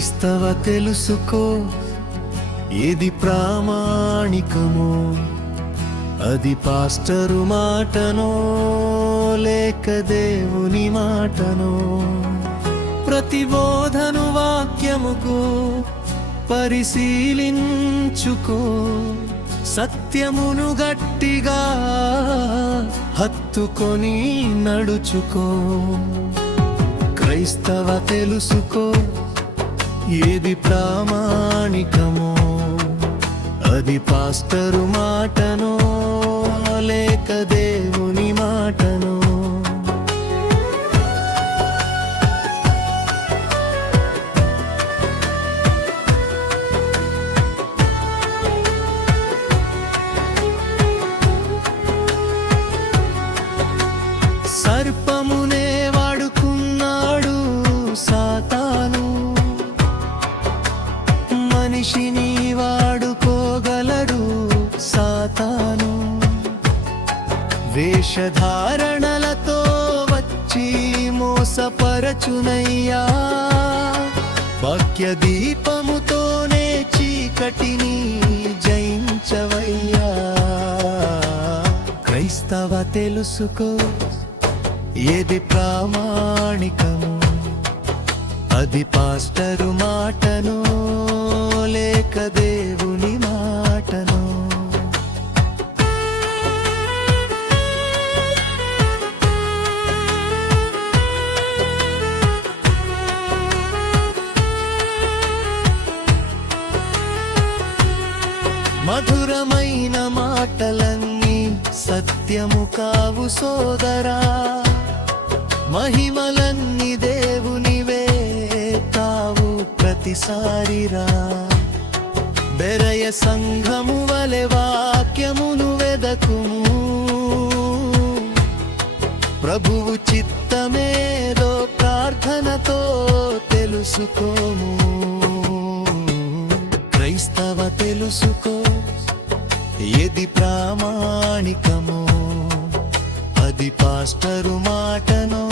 క్రైస్తవ తెలుసుకో, ఏది ప్రామాణికమో, అది పాస్టరు మాటనో లేక దేవుని మాటనో. ప్రతి బోధను వాక్యముకు పరిశీలించుకో, సత్యమును గట్టిగా హత్తుకొని నడుచుకో. క్రైస్తవ తెలుసుకో, ఏది ప్రామాణికమో, అది పాస్టరు మాటనో లేక దేవుని మాటనో. సర్పమునే వాడుకున్నాడు సాతాను, మనిషిని వాడుకోగలడు సాతాను. వేషధారణలతో వచ్చి మోసపరచునయ్యా, వాక్య దీపముతోనే చీకటిని జయించవయ్యా. క్రైస్తవ తెలుసుకో, ఏది ప్రామాణికము, అది పాస్టరు మాటనో లేక దేవుని మాటనో. మధురమైన మాటలన్నీ సత్యము కావు సోదరా, మహిమలన్నీ దేవునివే కావు ప్రతిసారిరా. బెరయ సంఘము వలె వాక్యమును వెదకుము, ప్రభువు చిత్తమేదో ప్రార్థనతో తెలుసుకోము. క్రైస్తవ తెలుసుకో, ఏది ప్రామాణికమో, అది పాస్టరు మాటనో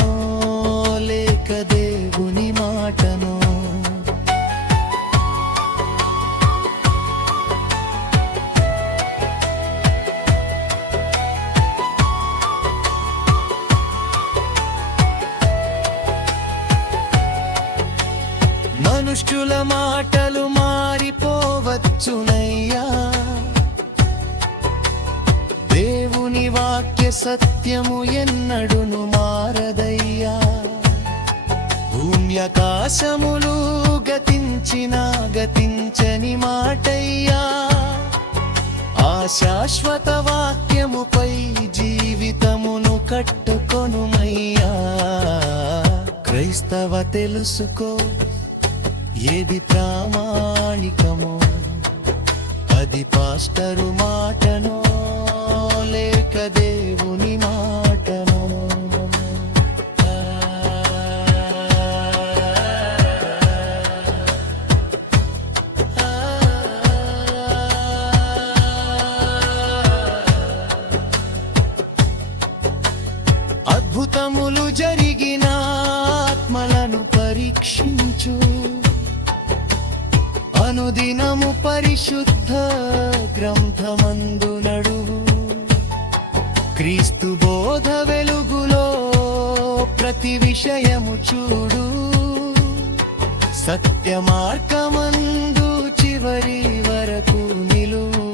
లేక దేవుని మాటనో. మనుష్యుల మాటలు మారిపోవచ్చునయ్యా, దేవుని వాక్య సత్యము ఎన్నడును మారదయ్యా. భూమ్యాకాశములు గతించినా గతించని మాటయ్యా, ఆ శాశ్వత వాక్యముపై జీవితమును కట్టుకొనుమయ్యా. క్రైస్తవ తెలుసుకో, ఏది ప్రామాణికమో, అది పాస్టరు మాటనో లేక దేవుని మాటనో. అద్భుతములు జరిగిన ఆత్మలను పరీక్షించు, అనుదినము పరిశుద్ధ గ్రంథమందు నడువు. క్రీస్తు బోధ వెలుగులో ప్రతి విషయము చూడు, సత్య మార్గమందు చివరి వరకు నిలువు.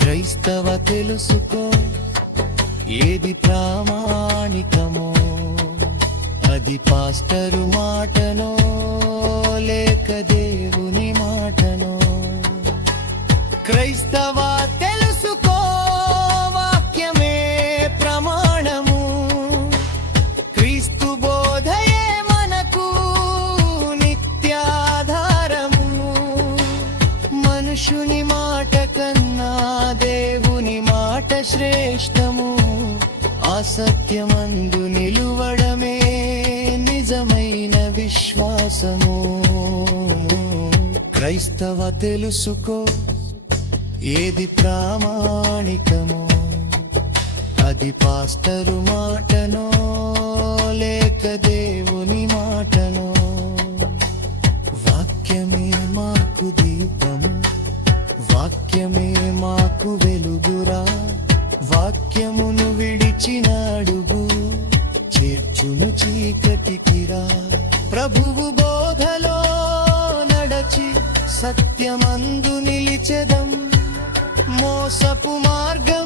క్రైస్తవ తెలుసుకో, ఏది ప్రామాణికమో, అది పాస్టరు మాటనో లేక దేవుని మాటనో. క్రైస్తవ తెలుసుకో, వాక్యమే ప్రమాణము, క్రీస్తు బోధయే మనకు నిత్యాధారము. మనుషుని మాట కన్నా దేవుని మాట శ్రేష్టము, అసత్యమందు నిలువడమే నిజమైన విశ్వాసము. క్రైస్తవ తెలుసుకో, ఏది ప్రామాణికమో, అది పాస్టరు మాటనో లేక దేవుని మాటనో. పాపమును విడిచిన అడుగు చేర్చును చీకటికిరా. ప్రభువు బోధలో నడచి సత్యమందు నిలిచెదం, మోసపు మార్గం